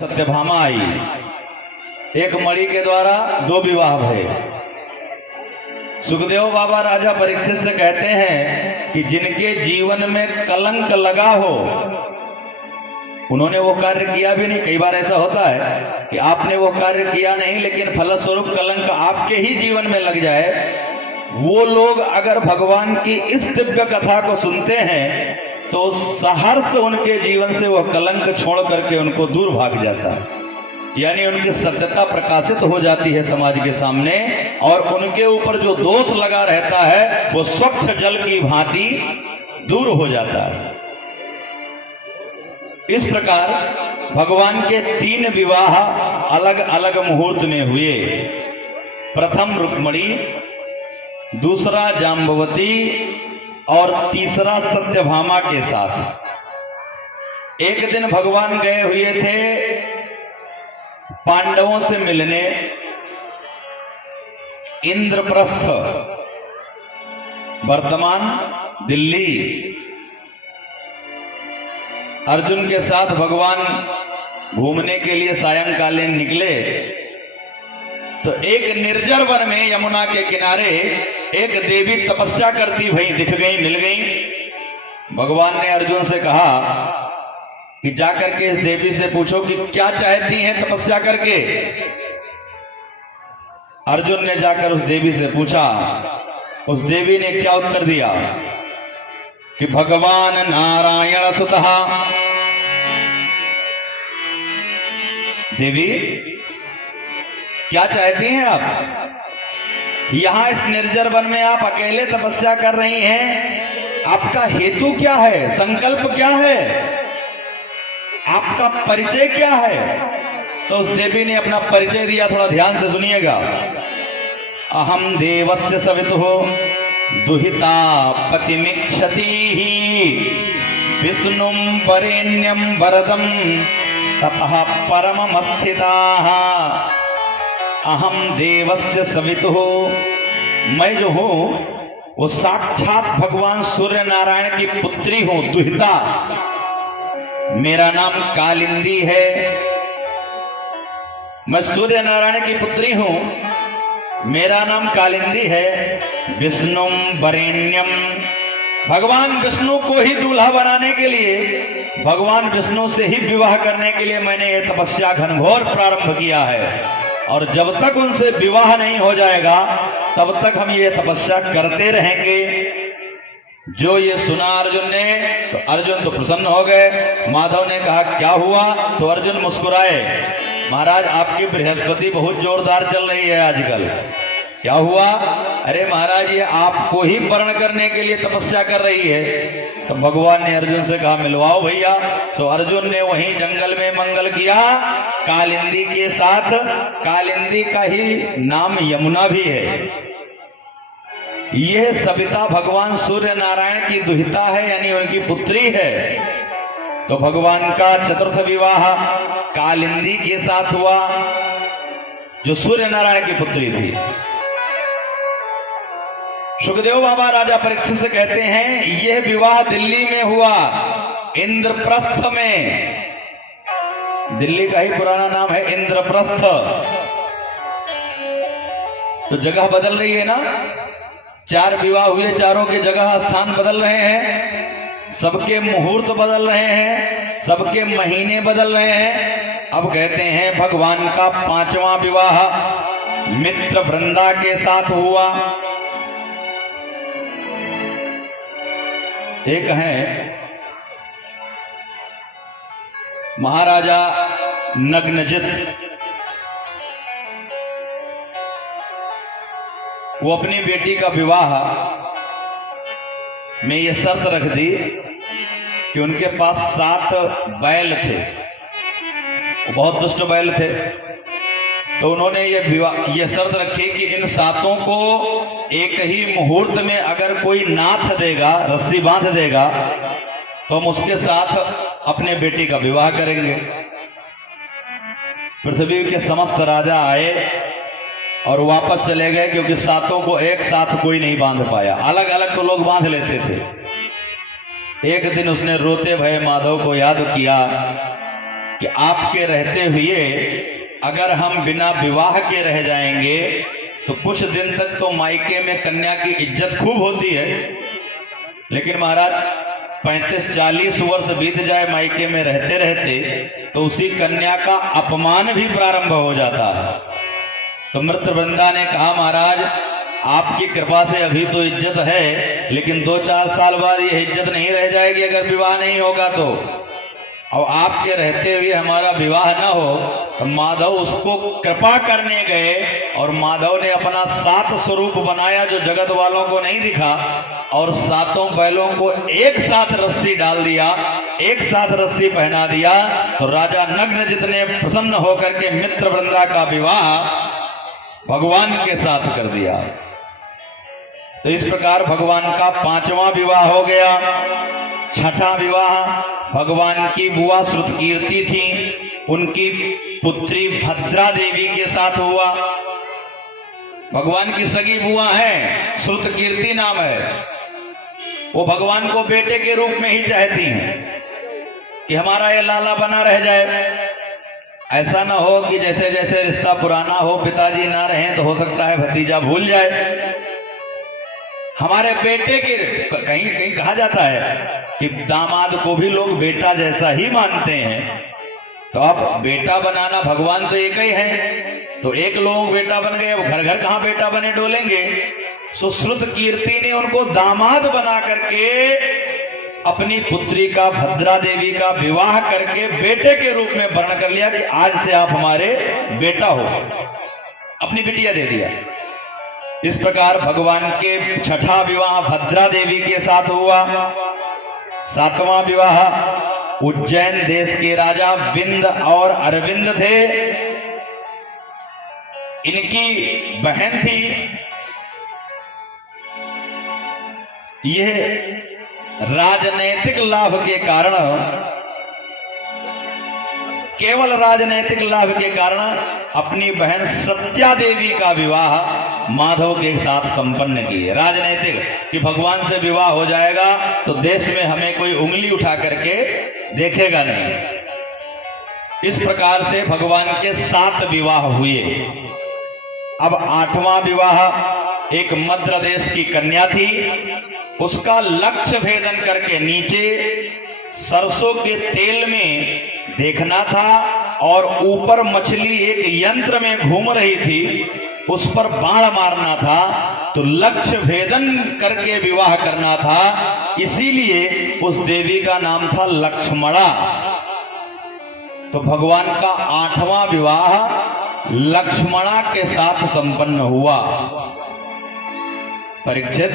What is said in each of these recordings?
सत्यभामा आई। एक मणि के द्वारा दो विवाह भये। सुखदेव बाबा राजा परीक्षित से कहते हैं कि जिनके जीवन में कलंक लगा हो उन्होंने वो कार्य किया भी नहीं। कई बार ऐसा होता है कि आपने वो कार्य किया नहीं लेकिन फलस्वरूप कलंक आपके ही जीवन में लग जाए। वो लोग अगर भगवान की इस दिव्य कथा को सुनते हैं तो सहर्ष उनके जीवन से वह कलंक छोड़ करके उनको दूर भाग जाता है, यानी उनकी सत्यता प्रकाशित हो जाती है समाज के सामने और उनके ऊपर जो दोष लगा रहता है वो स्वच्छ जल की भांति दूर हो जाता है। इस प्रकार भगवान के 3 विवाह अलग अलग मुहूर्त में हुए। प्रथम रुक्मणी, दूसरा जाम्बवती और तीसरा सत्यभामा के साथ। एक दिन भगवान गए हुए थे पांडवों से मिलने इंद्रप्रस्थ, वर्तमान दिल्ली। अर्जुन के साथ भगवान घूमने के लिए सायंकालीन निकले तो एक निर्जर वन में यमुना के किनारे एक देवी तपस्या करती भई दिख गई, मिल गई। भगवान ने अर्जुन से कहा कि जाकर के इस देवी से पूछो कि क्या चाहती हैं तपस्या करके। अर्जुन ने जाकर उस देवी से पूछा। उस देवी ने क्या उत्तर दिया कि भगवान नारायण सुतः। देवी क्या चाहती हैं आप? यहां इस निर्जर वन में आप अकेले तपस्या कर रही हैं, आपका हेतु क्या है, संकल्प क्या है, आपका परिचय क्या है? तो उस देवी ने अपना परिचय दिया, थोड़ा ध्यान से सुनिएगा। अहम देवस्य सवितुः दुहिता पतिमिच्छति विष्णुं वरेण्यं वरदं तपः परममस्थिताः। अहम देवस्य सवितुः, मैं जो हूं वो साक्षात भगवान सूर्य नारायण की पुत्री हूं, दुहिता। मेरा नाम कालिंदी है, मैं सूर्य नारायण की पुत्री हूं, मेरा नाम कालिंदी है। विष्णुं वरेण्यम, भगवान विष्णु को ही दूल्हा बनाने के लिए, भगवान विष्णु से ही विवाह करने के लिए मैंने ये तपस्या घनघोर प्रारंभ किया है और जब तक उनसे विवाह नहीं हो जाएगा तब तक हम ये तपस्या करते रहेंगे। जो ये सुना अर्जुन ने तो अर्जुन तो प्रसन्न हो गए। माधव ने कहा क्या हुआ? तो अर्जुन मुस्कुराए। महाराज आपकी बृहस्पति बहुत जोरदार चल रही है आजकल। क्या हुआ? अरे महाराज ये आपको ही वर्ण करने के लिए तपस्या कर रही है। तो भगवान ने अर्जुन से कहा मिलवाओ भैया। तो अर्जुन ने वहीं जंगल में मंगल किया कालिंदी के साथ। कालिंदी का ही नाम यमुना भी है। यह सविता भगवान सूर्य नारायण की दुहिता है, यानी उनकी पुत्री है। तो भगवान का चतुर्थ विवाह कालिंदी के साथ हुआ जो सूर्य नारायण की पुत्री थी। सुखदेव बाबा राजा परीक्षित से कहते हैं यह विवाह दिल्ली में हुआ, इंद्रप्रस्थ में। दिल्ली का ही पुराना नाम है इंद्रप्रस्थ। तो जगह बदल रही है ना, 4 विवाह हुए, चारों के जगह स्थान बदल रहे हैं, सबके मुहूर्त बदल रहे हैं, सबके महीने बदल रहे हैं। अब कहते हैं भगवान का 5वां विवाह मित्र वृंदा के साथ हुआ। एक है महाराजा नग्नजित, वो अपनी बेटी का विवाह में ये शर्त रख दी कि उनके पास 7 बैल थे, वो बहुत दुष्ट बैल थे। तो उन्होंने ये शर्त रखी कि इन 7 को एक ही मुहूर्त में अगर कोई नाथ देगा, रस्सी बांध देगा, तो हम उसके साथ अपने बेटी का विवाह करेंगे। पृथ्वी के समस्त राजा आए और वापस चले गए क्योंकि 7 को एक साथ कोई नहीं बांध पाया। अलग अलग तो लोग बांध लेते थे। एक दिन उसने रोते भये माधव को याद किया कि आपके रहते हुए अगर हम बिना विवाह के रह जाएंगे तो कुछ दिन तक तो मायके में कन्या की इज्जत खूब होती है, लेकिन महाराज 35-40 वर्ष बीत जाए मायके में रहते रहते तो उसी कन्या का अपमान भी प्रारंभ हो जाता है। तो मित्रवृंदा ने कहा, महाराज आपकी कृपा से अभी तो इज्जत है, लेकिन 2-4 साल बाद ये इज्जत नहीं रह जाएगी अगर विवाह नहीं होगा तो। और आपके रहते हुए हमारा विवाह न हो। तो माधव उसको कृपा करने गए और माधव ने अपना 7 स्वरूप बनाया जो जगत वालों को नहीं दिखा, और 7 बैलों को एक साथ रस्सी डाल दिया, एक साथ रस्सी पहना दिया। तो राजा नग्न जितने प्रसन्न होकर के मित्रवृंदा का विवाह भगवान के साथ कर दिया। तो इस प्रकार भगवान का 5वां विवाह हो गया। 6ठा विवाह भगवान की बुआ श्रुतकीर्ति थी, उनकी पुत्री भद्रा देवी के साथ हुआ। भगवान की सगी बुआ है, श्रुतकीर्ति नाम है। वो भगवान को बेटे के रूप में ही चाहती हैं कि हमारा ये लाला बना रह जाए। ऐसा ना हो कि जैसे जैसे रिश्ता पुराना हो, पिताजी ना रहें तो हो सकता है भतीजा भूल जाए। हमारे बेटे के कहीं कहीं कहा जाता है कि दामाद को भी लोग बेटा जैसा ही मानते हैं। तो अब बेटा बनाना, भगवान तो एक ही है, तो एक लोग बेटा बन गए, अब घर घर कहां बेटा बने डोलेंगे। सुश्रुत कीर्ति ने उनको दामाद बना करके अपनी पुत्री का भद्रा देवी का विवाह करके बेटे के रूप में वर्ण कर लिया कि आज से आप हमारे बेटा हो, अपनी बिटिया दे दिया। इस प्रकार भगवान के 6ठा विवाह भद्रा देवी के साथ हुआ। 7वां विवाह उज्जैन देश के राजा विंद और अरविंद थे, इनकी बहन थी। यह राजनैतिक लाभ के कारण, केवल राजनैतिक लाभ के कारण अपनी बहन सत्या देवी का विवाह माधव के साथ संपन्न किए। राजनैतिक कि भगवान से विवाह हो जाएगा तो देश में हमें कोई उंगली उठा करके देखेगा नहीं। इस प्रकार से भगवान के 7 विवाह हुए। अब 8वां विवाह एक मद्र देश की कन्या थी, उसका लक्ष्य भेदन करके नीचे सरसों के तेल में देखना था और ऊपर मछली एक यंत्र में घूम रही थी, उस पर बाण मारना था। तो लक्ष्य भेदन करके विवाह करना था, इसीलिए उस देवी का नाम था लक्ष्मणा। तो भगवान का 8वां विवाह लक्ष्मणा के साथ संपन्न हुआ। परीक्षित,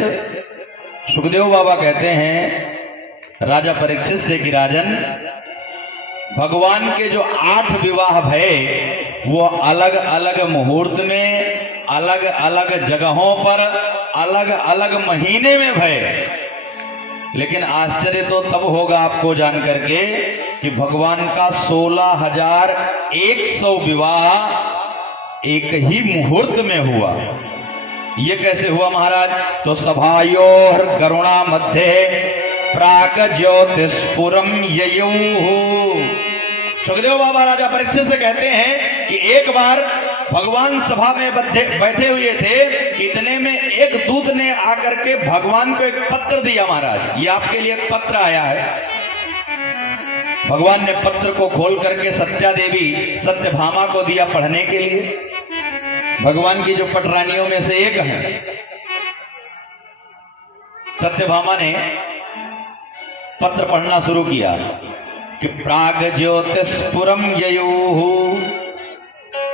सुखदेव बाबा कहते हैं राजा परीक्षित से कि राजन, भगवान के जो 8 विवाह भये वो अलग अलग मुहूर्त में, अलग अलग जगहों पर, अलग अलग महीने में भये। लेकिन आश्चर्य तो तब होगा आपको जान करके कि भगवान का 16,100 विवाह एक ही मुहूर्त में हुआ। ये कैसे हुआ महाराज? तो सभायोर गरुणा मध्य प्राक ज्योतिष्पुरम ययुः। सुखदेव बाबा राजा परीक्षित से कहते हैं कि एक बार भगवान सभा में बैठे हुए थे, इतने में एक दूत ने आकर के भगवान को एक पत्र दिया। महाराज, ये आपके लिए एक पत्र आया है। भगवान ने पत्र को खोल करके सत्या देवी सत्यभामा को दिया पढ़ने के लिए। भगवान की जो पटरानियों में से एक है, सत्यभामा ने पत्र पढ़ना शुरू किया कि प्राग ज्योतिष्पुरम ययुः।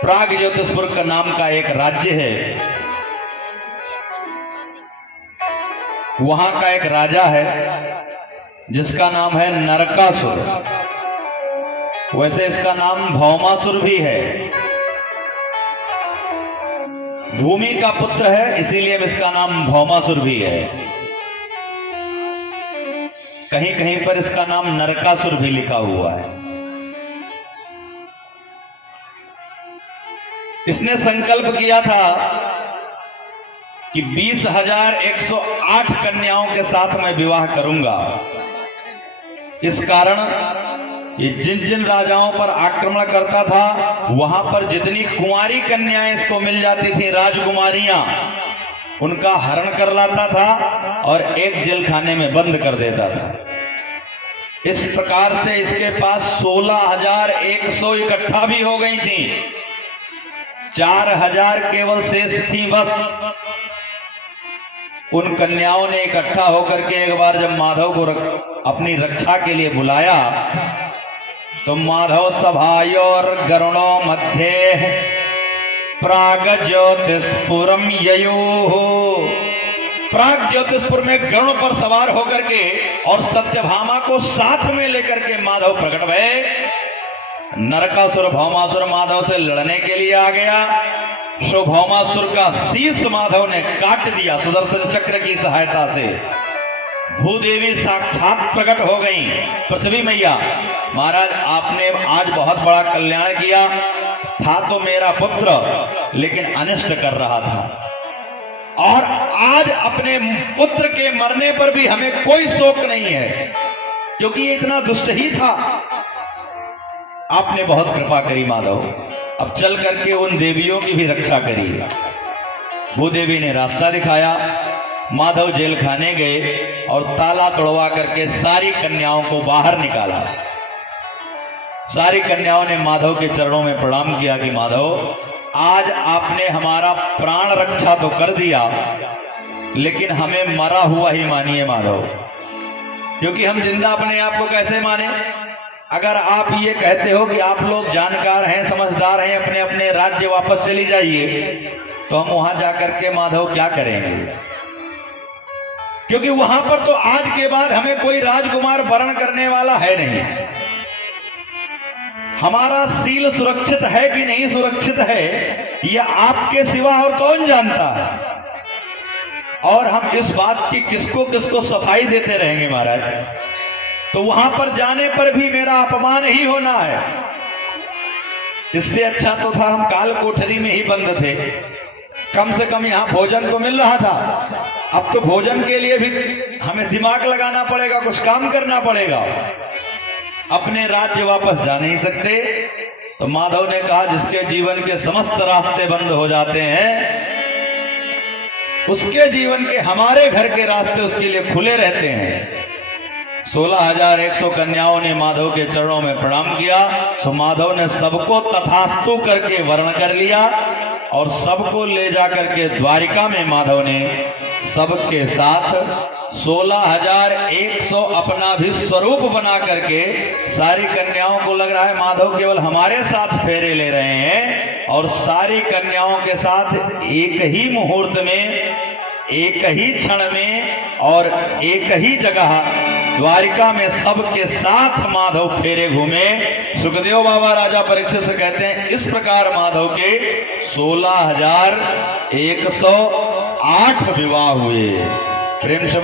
प्राग ज्योतिष्पुर का नाम का एक राज्य है, वहां का एक राजा है जिसका नाम है नरकासुर। वैसे इसका नाम भौमासुर भी है। भूमि का पुत्र है, इसीलिए इसका नाम भौमासुर भी है। कहीं कहीं पर इसका नाम नरकासुर भी लिखा हुआ है। इसने संकल्प किया था कि 20,108 कन्याओं के साथ मैं विवाह करूंगा। इस कारण ये जिन जिन राजाओं पर आक्रमण करता था वहां पर जितनी कुंवारी कन्याएं इसको मिल जाती थी, राजकुमारियां, उनका हरण कर लाता था और एक जेल खाने में बंद कर देता था। इस प्रकार से इसके पास 16,100 इकट्ठा भी हो गई थी, 4,000 केवल शेष थी बस। उन कन्याओं ने इकट्ठा होकर के एक बार जब माधव को अपनी रक्षा के लिए बुलाया तो माधव सभायोर गरुणो मध्य प्राग ज्योतिषपुरम ययुः, प्राग ज्योतिषपुर में गरुण पर सवार होकर के और सत्यभामा को साथ में लेकर के माधव प्रकट भये। नरकासुर भौमासुर माधव से लड़ने के लिए आ गया। सो भौमासुर का शीश माधव ने काट दिया सुदर्शन चक्र की सहायता से। भूदेवी साक्षात प्रकट हो गई, पृथ्वी मैया, महाराज आपने आज बहुत बड़ा कल्याण किया। था तो मेरा पुत्र लेकिन अनिष्ट कर रहा था, और आज अपने पुत्र के मरने पर भी हमें कोई शोक नहीं है, क्योंकि ये इतना दुष्ट ही था। आपने बहुत कृपा करी माधव, अब चल करके उन देवियों की भी रक्षा करी। भूदेवी ने रास्ता दिखाया, माधव जेल खाने गए और ताला तोड़वा करके सारी कन्याओं को बाहर निकाला। सारी कन्याओं ने माधव के चरणों में प्रणाम किया कि माधव, आज आपने हमारा प्राण रक्षा तो कर दिया, लेकिन हमें मरा हुआ ही मानिए माधव, क्योंकि हम जिंदा अपने आप को कैसे माने। अगर आप ये कहते हो कि आप लोग जानकार हैं, समझदार हैं, अपने अपने राज्य वापस चली जाइए, तो हम वहां जाकर के माधव क्या करेंगे, क्योंकि वहां पर तो आज के बाद हमें कोई राजकुमार वरण करने वाला है नहीं। हमारा सील सुरक्षित है कि नहीं सुरक्षित है, यह आपके सिवा और कौन जानता है। और हम इस बात की किसको किसको सफाई देते रहेंगे महाराज, तो वहां पर जाने पर भी मेरा अपमान ही होना है। इससे अच्छा तो था हम काल कोठरी में ही बंद थे, कम से कम यहां भोजन तो मिल रहा था। अब तो भोजन के लिए भी हमें दिमाग लगाना पड़ेगा, कुछ काम करना पड़ेगा, अपने राज्य वापस जा नहीं सकते। तो माधव ने कहा, जिसके जीवन के समस्त रास्ते बंद हो जाते हैं, उसके जीवन के, हमारे घर के रास्ते उसके लिए खुले रहते हैं। 16,100 कन्याओं ने माधव के चरणों में प्रणाम किया। सो माधव ने सबको तथास्तु करके वर्ण कर लिया और सबको ले जाकर के द्वारिका में माधव ने सबके साथ 16,100 अपना भी स्वरूप बना करके, सारी कन्याओं को लग रहा है माधव केवल हमारे साथ फेरे ले रहे हैं, और सारी कन्याओं के साथ एक ही मुहूर्त में, एक ही क्षण में और एक ही जगह द्वारिका में सबके साथ माधव फेरे घूमे। सुखदेव बाबा राजा परीक्षित से कहते हैं, इस प्रकार माधव के 16,108 विवाह हुए। प्रेम से बोल।